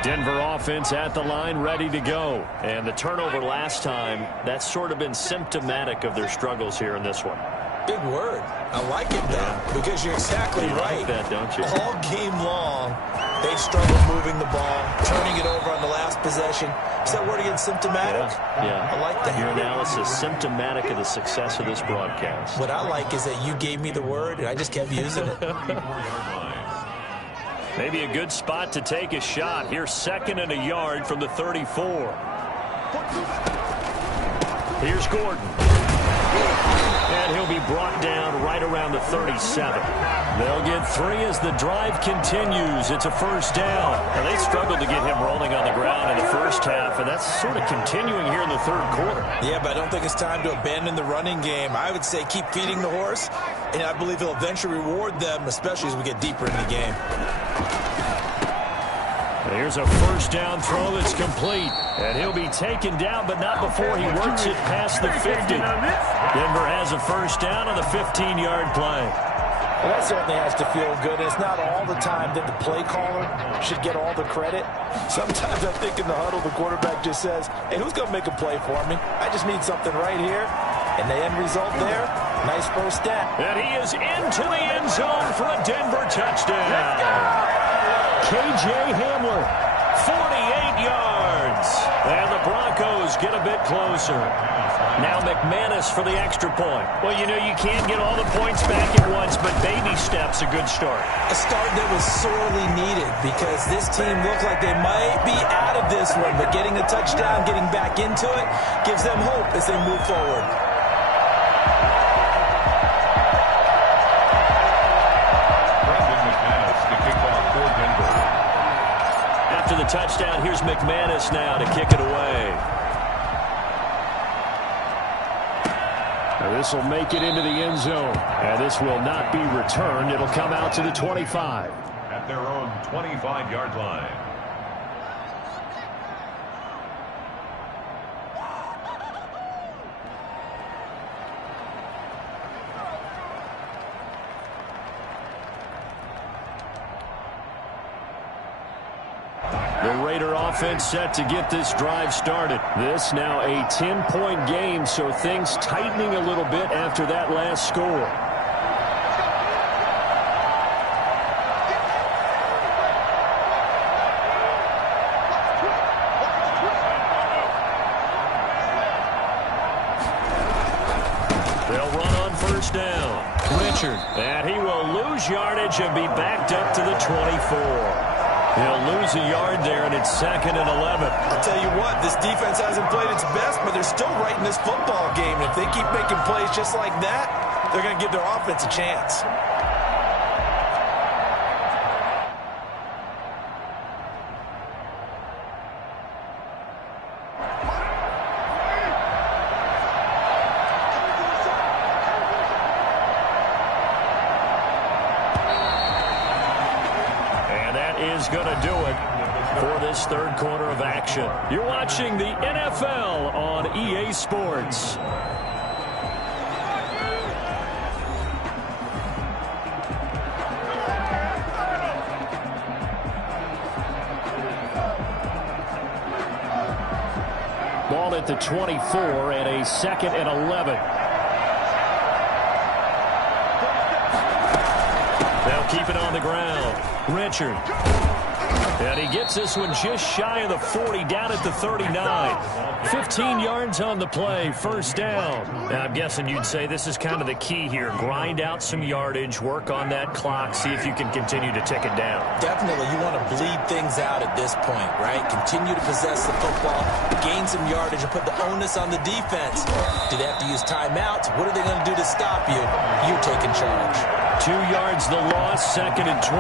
Denver offense at the line, ready to go. And the turnover last time, that's sort of been symptomatic of their struggles here in this one. Big word. I like it, though, because you're exactly right. Like that, don't you? All game long, they've struggled moving the ball, turning it over on the last possession. Is that word again, symptomatic? Yeah. I like that. Your analysis, symptomatic of the success of this broadcast. What I like is that you gave me the word, and I just kept using it. Maybe a good spot to take a shot. Here's 2nd and a yard from the 34. Here's Gordon. And he'll be brought down right around the 37. They'll get 3 as the drive continues. It's a first down. And they struggled to get him rolling on the ground in the first half, and that's sort of continuing here in the third quarter. Yeah, but I don't think it's time to abandon the running game. I would say keep feeding the horse, and I believe he'll eventually reward them, especially as we get deeper into the game. Here's a first down throw that's complete. And he'll be taken down, but not before he works it past the 50. Denver has a first down on the 15-yard play. Well, that certainly has to feel good. And it's not all the time that the play caller should get all the credit. Sometimes I think in the huddle, the quarterback just says, hey, who's going to make a play for me? I just need something right here. And the end result there, nice first down. And he is into the end zone for a Denver touchdown. K.J. Hamler, 48 yards. And the Broncos get a bit closer. Now McManus for the extra point. Well, you know, you can't get all the points back at once, but baby steps a good start. A start that was sorely needed because this team looked like they might be out of this one, but getting a touchdown, getting back into it, gives them hope as they move forward. After the touchdown, here's McManus now to kick it away. Now this will make it into the end zone. And this will not be returned. It'll come out to the 25. At their own 25-yard line. The Raider offense set to get this drive started. This now a 10-point game, so things tightening a little bit after that last score. They'll run on first down. Richard, and he will lose yardage and be backed up to the 24. He'll lose a yard there, and it's 2nd and 11. I'll tell you what, this defense hasn't played its best, but they're still right in this football game. If they keep making plays just like that, they're going to give their offense a chance. Is going to do it for this third quarter of action. You're watching the NFL on EA Sports. Ball at the 24 and a 2nd and 11. They'll keep it on the ground. Richard. And he gets this one just shy of the 40, down at the 39. 15 yards on the play, first down. Now, I'm guessing you'd say this is kind of the key here. Grind out some yardage, work on that clock, see if you can continue to tick it down. Definitely, you want to bleed things out at this point, right? Continue to possess the football, gain some yardage, and put the onus on the defense. Do they have to use timeouts? What are they going to do to stop you? You're taking charge. 2 yards the loss, 2nd and 12.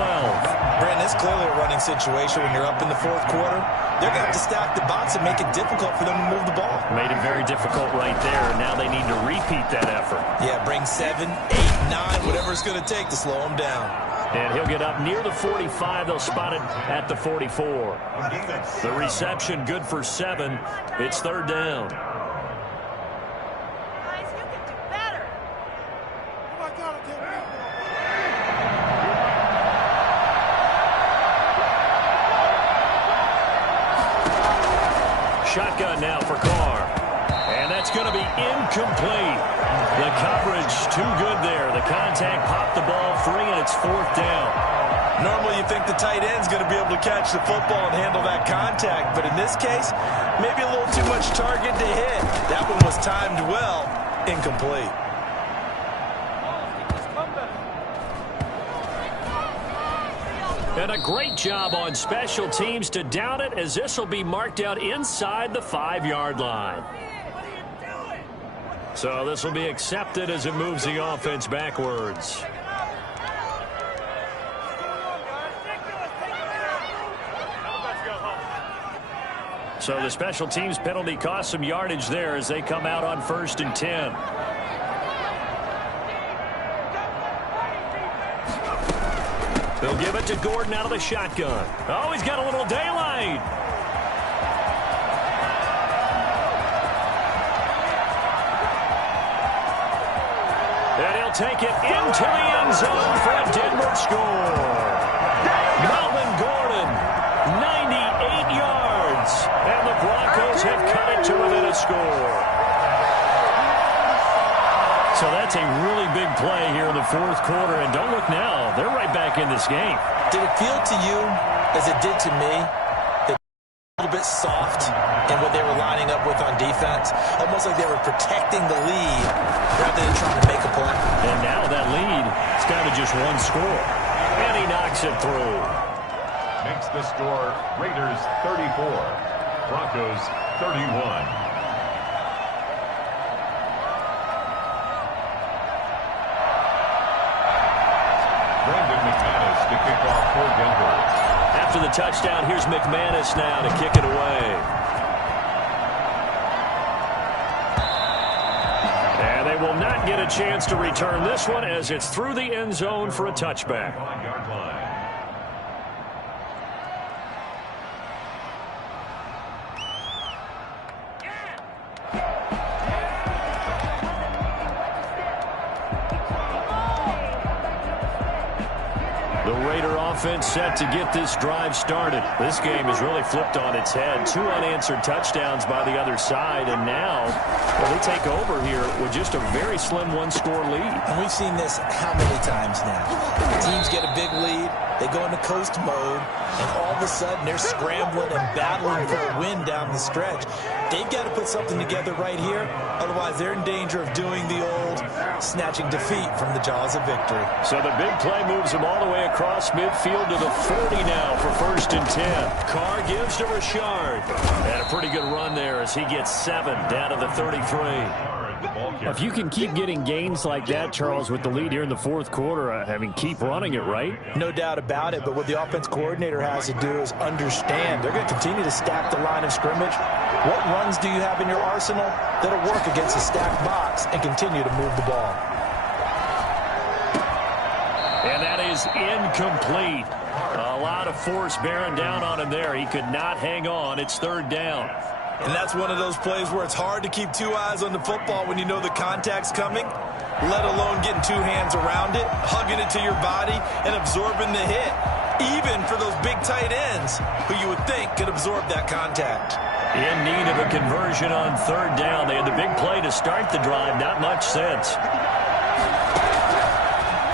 Brandon, it's clearly a running situation when you're up in the fourth quarter. They're going to have to stack the box and make it difficult for them to move the ball. Made it very difficult right there, and now they need to repeat that effort. Yeah, bring 7, 8, 9, whatever it's going to take to slow them down. And he'll get up near the 45. They'll spot it at the 44. The reception good for 7. It's third down. Guys, you can do better. Shotgun now for Carr. And that's going to be incomplete. The coverage too good there. The contact popped the ball free, and it's fourth down. Normally you think the tight end's going to be able to catch the football and handle that contact, but in this case, maybe a little too much target to hit. That one was timed well, incomplete. And a great job on special teams to down it, as this will be marked out inside the 5-yard line. So this will be accepted as it moves the offense backwards. So the special teams penalty cost some yardage there as they come out on 1st and 10. They'll give it to Gordon out of the shotgun. Oh, he's got a little daylight. And he'll take it into the end zone for a Denver score. Melvin Gordon, 98 yards. And the Broncos have cut it to within a score. So that's a really big play here in the fourth quarter. And don't look now. They're right back in this game. Did it feel to you, as it did to me, that a little bit soft in what they were lining up with on defense? Almost like they were protecting the lead rather than trying to make a play. And now that lead, it's down to just one score. And he knocks it through. Makes the score Raiders 34, Broncos 31. To kick off for Denver. After the touchdown, here's McManus now to kick it away. And they will not get a chance to return this one as it's through the end zone for a touchback. 5-yard line. Offense set to get this drive started. This game has really flipped on its head. 2 unanswered touchdowns by the other side, and now they take over here with just a very slim one-score lead. And we've seen this how many times now? Teams get a big lead, they go into coast mode, and all of a sudden they're scrambling and battling for a win down the stretch. They've got to put something together right here, otherwise they're in danger of doing the old snatching defeat from the jaws of victory. So the big play moves them all the way across midfield to the 40 now for 1st and 10. Carr gives to Richard. And a pretty good run there as he gets 7 down to the 33. If you can keep getting gains like that, Charles, with the lead here in the fourth quarter, I mean, keep running it, right? No doubt about it, but what the offense coordinator has to do is understand they're going to continue to stack the line of scrimmage. What runs do you have in your arsenal that'll work against a stacked box and continue to move the ball? And that is incomplete. A lot of force bearing down on him there. He could not hang on. It's third down. And that's one of those plays where it's hard to keep 2 eyes on the football when you know the contact's coming, let alone getting 2 hands around it, hugging it to your body, and absorbing the hit, even for those big tight ends who you would think could absorb that contact. In need of a conversion on third down. They had the big play to start the drive. Not much sense.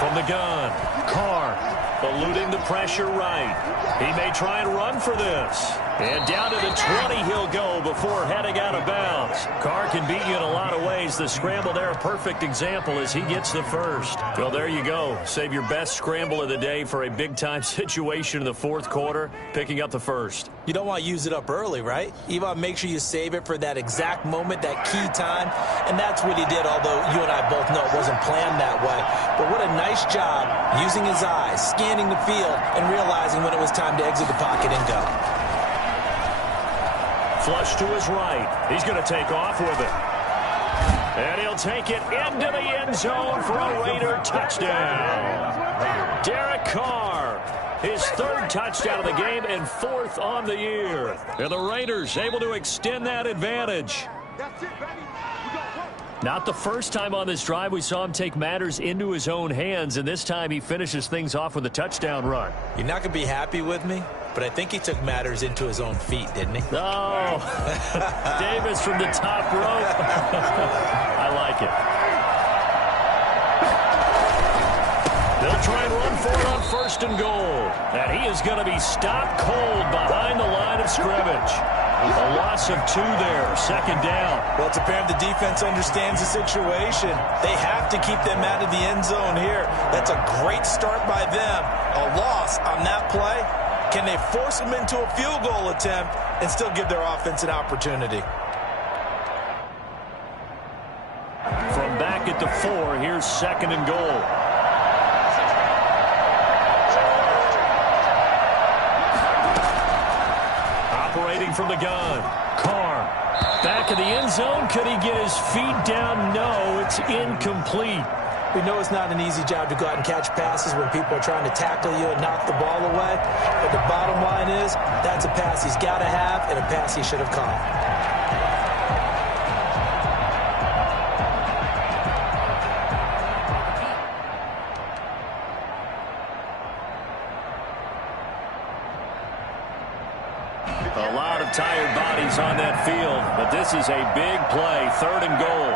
From the gun, Carr eluding the pressure right. He may try and run for this. And down to the 20 he'll go before heading out of bounds. Carr can beat you in a lot of ways. The scramble there, a perfect example as he gets the first. Well, there you go. Save your best scramble of the day for a big-time situation in the fourth quarter, picking up the first. You don't want to use it up early, right? You want to make sure you save it for that exact moment, that key time. And that's what he did, although you and I both know it wasn't planned that way. But what a nice job using his eyes, scanning the field, and realizing when it was time to exit the pocket and go. Flush to his right. He's going to take off with it. And he'll take it into the end zone for a Raider touchdown. Derek Carr, his third touchdown of the game and fourth on the year. And the Raiders able to extend that advantage. Not the first time on this drive we saw him take matters into his own hands, and this time he finishes things off with a touchdown run. You're not going to be happy with me, but I think he took matters into his own feet, didn't he? Oh, Davis from the top rope. I like it. They'll try and run for it on 1st and goal. And he is going to be stopped cold behind the line of scrimmage. A loss of 2 there, 2nd down. Well, it's apparent the defense understands the situation. They have to keep them out of the end zone here. That's a great start by them. A loss on that play. Can they force them into a field goal attempt and still give their offense an opportunity? From back at the 4, here's 2nd and goal. Operating from the gun. Carr. Back in the end zone. Could he get his feet down? No, it's incomplete. We know it's not an easy job to go out and catch passes when people are trying to tackle you and knock the ball away. But the bottom line is, that's a pass he's got to have and a pass he should have caught. A lot of tired bodies on that field, but this is a big play, 3rd and goal.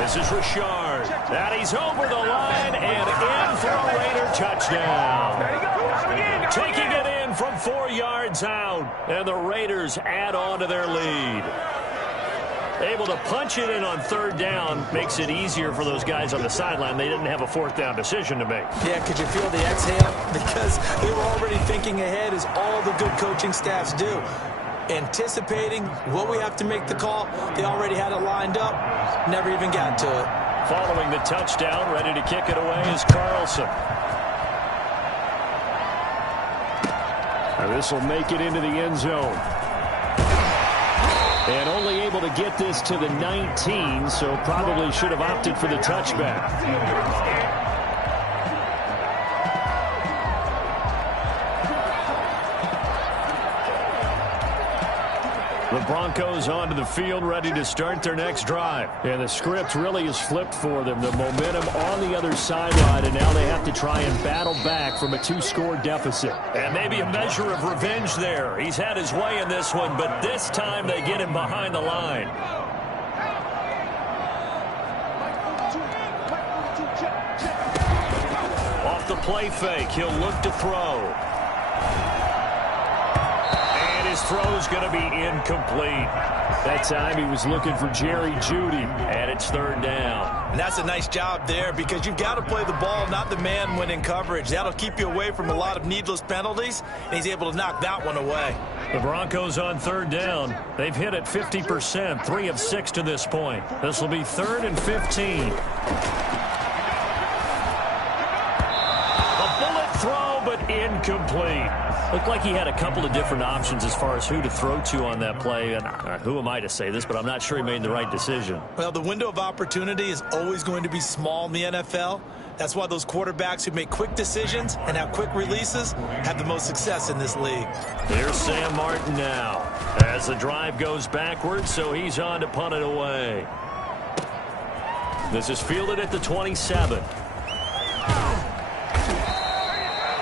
This is Richard. And he's over the line and in for a Raider touchdown. Taking it in from 4 yards out. And the Raiders add on to their lead. Able to punch it in on 3rd down makes it easier for those guys on the sideline. They didn't have a 4th down decision to make. Yeah, could you feel the exhale? Because they were already thinking ahead, as all the good coaching staffs do. Anticipating, will we have to make the call? They already had it lined up. Never even got to it. Following the touchdown, ready to kick it away is Carlson. Now this will make it into the end zone. And only able to get this to the 19, so probably should have opted for the touchback. The Broncos onto the field, ready to start their next drive. And the script really is flipped for them. The momentum on the other sideline, and now they have to try and battle back from a 2-score deficit. And maybe a measure of revenge there. He's had his way in this one, but this time they get him behind the line. Off the play fake, he'll look to throw. His throw's going to be incomplete. That time he was looking for Jerry Jeudy. And it's 3rd down. And that's a nice job there, because you've got to play the ball, not the man when in coverage. That'll keep you away from a lot of needless penalties, and he's able to knock that one away. The Broncos on 3rd down. They've hit it 50%, 3 of 6 to this point. This will be 3rd and 15. A bullet throw, but incomplete. Looked like he had a couple of different options as far as who to throw to on that play. And who am I to say this, but I'm not sure he made the right decision. Well, the window of opportunity is always going to be small in the NFL. That's why those quarterbacks who make quick decisions and have quick releases have the most success in this league. Here's Sam Martin now as the drive goes backwards, so he's on to punt it away. This is fielded at the 27.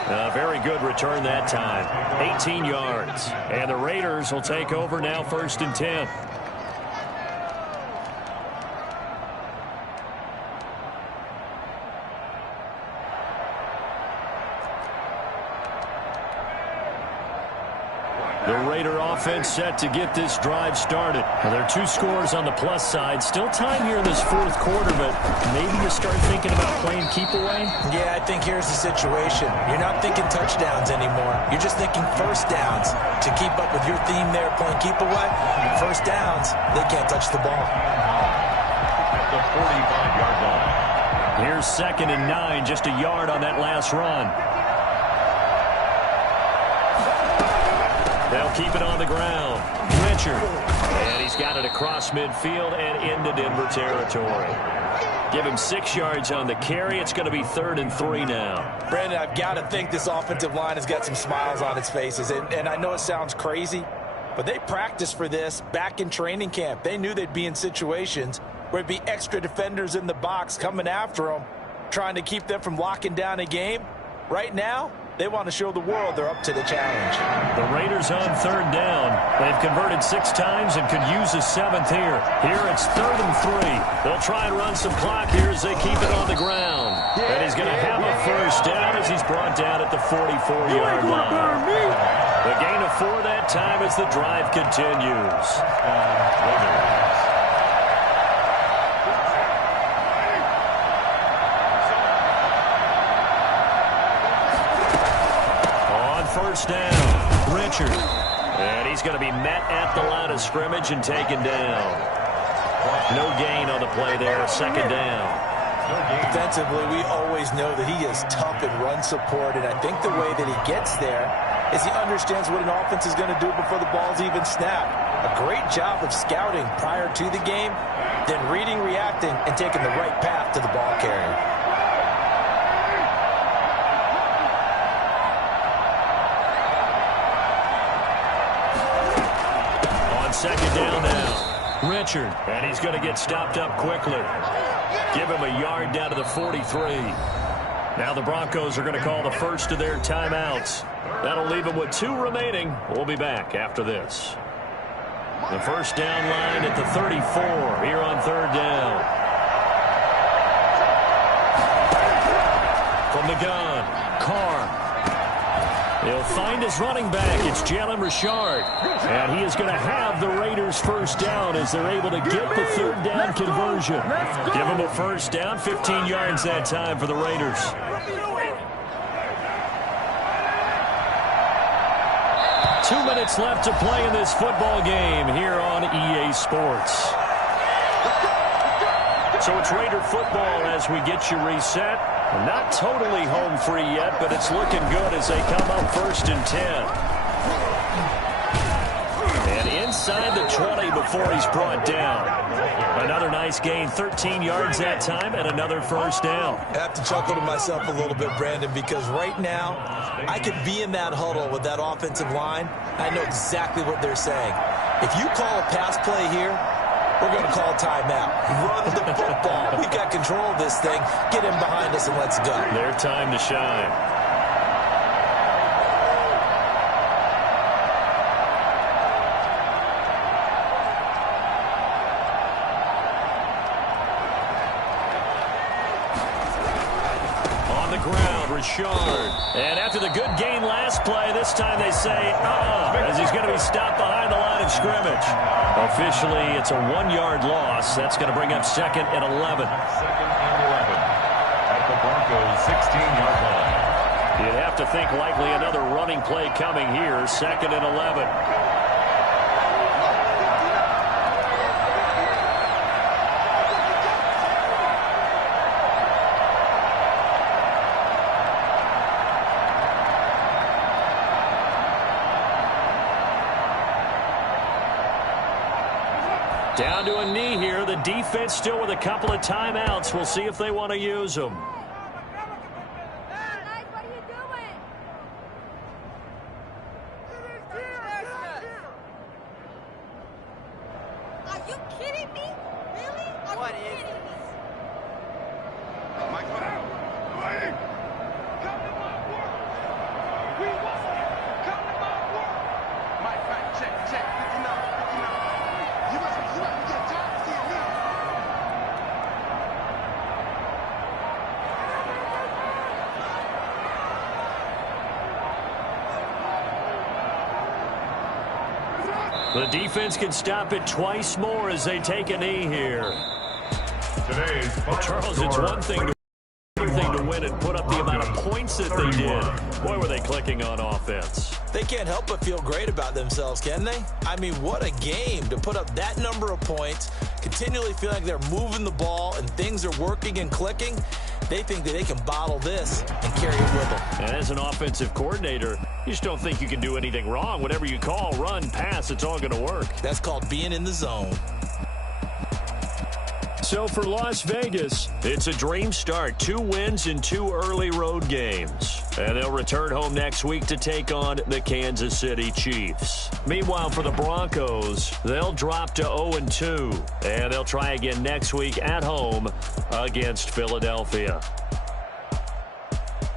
A very good return that time. 18 yards. And the Raiders will take over now, 1st and 10. The Raider offense set to get this drive started. Well, there are 2 scores on the plus side. Still time here in this 4th quarter, but maybe you start thinking about playing keep away? Yeah, I think here's the situation. You're not thinking touchdowns anymore. You're just thinking 1st downs. To keep up with your theme there, playing keep away, 1st downs, they can't touch the ball. At the 45-yard line. Here's 2nd and 9, just a yard on that last run. They'll keep it on the ground. Richard. And he's got it across midfield and into Denver territory. Give him 6 yards on the carry. It's going to be 3rd and 3 now. Brandon, I've got to think this offensive line has got some smiles on its faces. And I know it sounds crazy, but they practiced for this back in training camp. They knew they'd be in situations where it'd be extra defenders in the box coming after them, trying to keep them from locking down a game. Right now, they want to show the world they're up to the challenge. The Raiders on 3rd down. They've converted 6 times and could use a 7th here. Here it's 3rd and 3. They'll try and run some clock here as they keep it on the ground. And he's going to have a 1st down as he's brought down at the 44-yard line. The gain of 4 that time as the drive continues. First down, Richard. And he's going to be met at the line of scrimmage and taken down. No gain on the play there, 2nd down. Defensively, we always know that he is tough in run support, and I think the way that he gets there is he understands what an offense is going to do before the ball's even snapped. A great job of scouting prior to the game, then reading, reacting, and taking the right path to the ball carrier. Second down now. Richard. And he's going to get stopped up quickly. Give him a yard down to the 43. Now the Broncos are going to call the first of their timeouts. That'll leave them with 2 remaining. We'll be back after this. The first down line at the 34 here on 3rd down. From the gun, Carr. He'll find his running back. It's Jalen Richard. And he is going to have the Raiders' 1st down as they're able to get the 3rd down conversion. Give him a 1st down, 15 yards that time for the Raiders. Two minutes left to play in this football game here on EA Sports. So it's Raider football as we get you reset. Not totally home free yet, but it's looking good as they come up 1st and 10. And inside the 20 before he's brought down. Another nice gain, 13 yards that time, and another 1st down. I have to chuckle to myself a little bit, Brandon, because right now I could be in that huddle with that offensive line. I know exactly what they're saying. If you call a pass play here, we're going to call timeout. Run the football. We've got control of this thing. Get him behind us and let's go. Their time to shine. On the ground, Richard. And after the good gain last play, this time they say, as he's going to be stopped behind the line of scrimmage. Officially, it's a 1-yard loss. That's going to bring up 2nd and 11. 2nd and 11 at the Broncos' 16-yard line. You'd have to think likely another running play coming here. 2nd and 11. Down to a knee here. The defense still with a couple of timeouts. We'll see if they want to use them. What are you doing? Are you kidding me? Really? Are you kidding me? The defense can stop it twice more as they take a knee here. Today's Charles, it's one thing to win and put up the amount of points that they did. Boy, were they clicking on offense. They can't help but feel great about themselves, can they? I mean, what a game to put up that number of points, continually feel like they're moving the ball and things are working and clicking. They think that they can bottle this and carry it with them. And as an offensive coordinator, you just don't think you can do anything wrong. Whatever you call, run, pass, it's all going to work. That's called being in the zone. So for Las Vegas, it's a dream start. 2 wins in 2 early road games. And they'll return home next week to take on the Kansas City Chiefs. Meanwhile, for the Broncos, they'll drop to 0-2. And they'll try again next week at home against Philadelphia.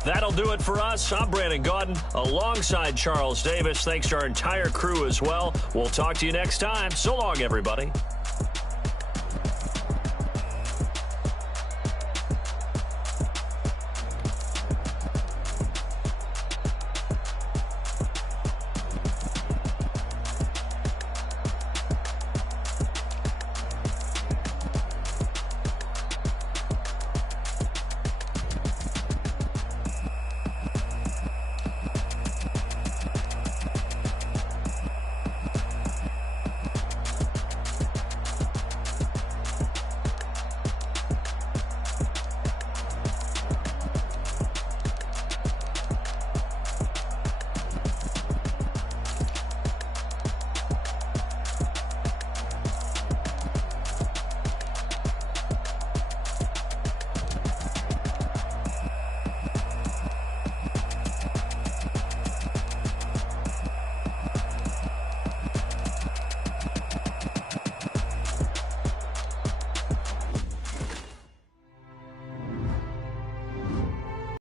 That'll do it for us. I'm Brandon Gaudin alongside Charles Davis. Thanks to our entire crew as well. We'll talk to you next time. So long, everybody.